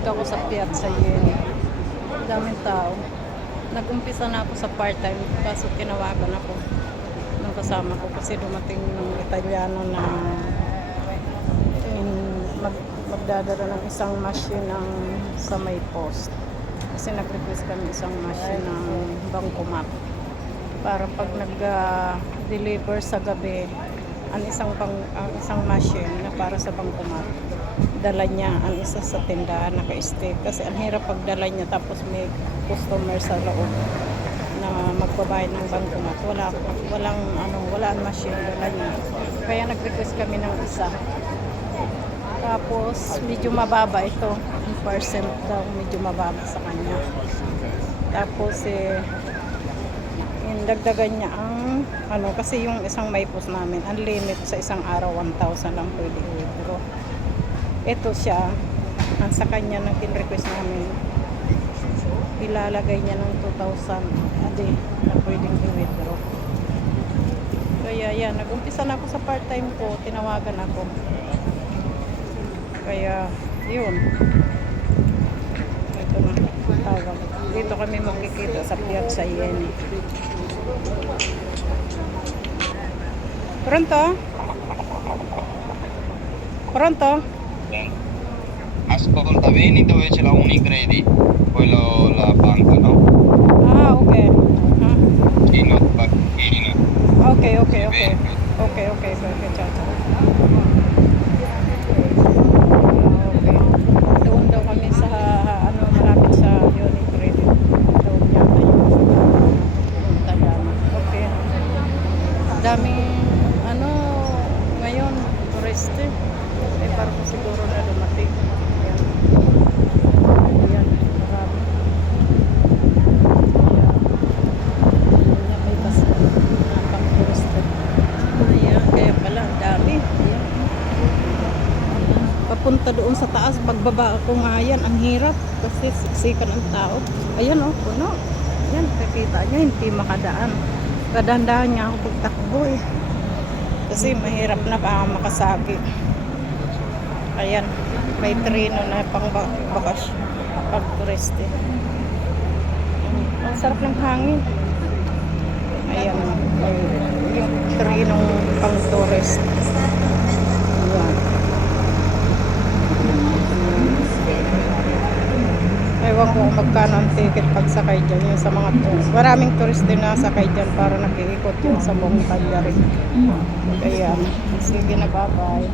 Dito ako sa Piazza Ieni. Daming tao. Nag-umpisa na ako sa part-time kaso tinawagan ako ng kasama ko kasi dumating ng Italiano na magdadala ng isang machine ng sa may post. Kasi nag-request kami isang machine ng Bancomat para pag nag-deliver sa gabi ang isang machine na para sa Bancomat, dala niya ang isa sa tindahan naka-stick kasi ang hirap pagdala niya tapos may customer sa loob na magbabayad ng Bancomat. Wala ang machine, dala niya. Kaya nag-request kami ng isa. Tapos medyo mababa ito, 1% daw, medyo mababa sa kanya. Tapos dagdagan niya ang kasi yung isang may post namin, ang limit sa isang araw 1,000 lang pwede i-withdraw. Ito siya, ang sa kanya ng tin-request namin, ilalagay niya ng 2,000 a day na pwedeng i-withdraw. Kaya yan, nag-umpisa na ako sa part-time ko, tinawagan ako. Kaya yun, ito na tawag. Dito kami makikita sa Piazza Ieni. Pronto? Pronto? Ascolta, vieni dove c'è la Unicredit, quello la banca, no? Ah, okay. Ah. Chino, Bacchino. Okay. Okay, ciao. Okay. Doon daw kami sa malapit sa Unicredit. Doon yata yung Italiano. Okay. Daming ngayon turiste. Parang siguro na dumating. Ayan, marami. May bus na pang turiste. Ayan, kaya pala ang dami. Ayan. Papunta doon sa taas, pagbaba ako nga yan, ang hirap kasi siksikan ang tao. Ayan puno. Ayan, kakita nyo, hindi makadaan. Kadandahan niya ako pagtakbo kasi mahirap na baka makasagi. Ayan, may treno na pang bakas pag turiste. Ang sarap ng hangin. Ayan, yung trenong pang tourist. Ayan. Ewan ko magkano ang ticket pag sakay dyan, yung sa mga maraming turiste na sakay dyan para nag-iikot yun sa buong Cagliari. Kaya sige na, bye-bye.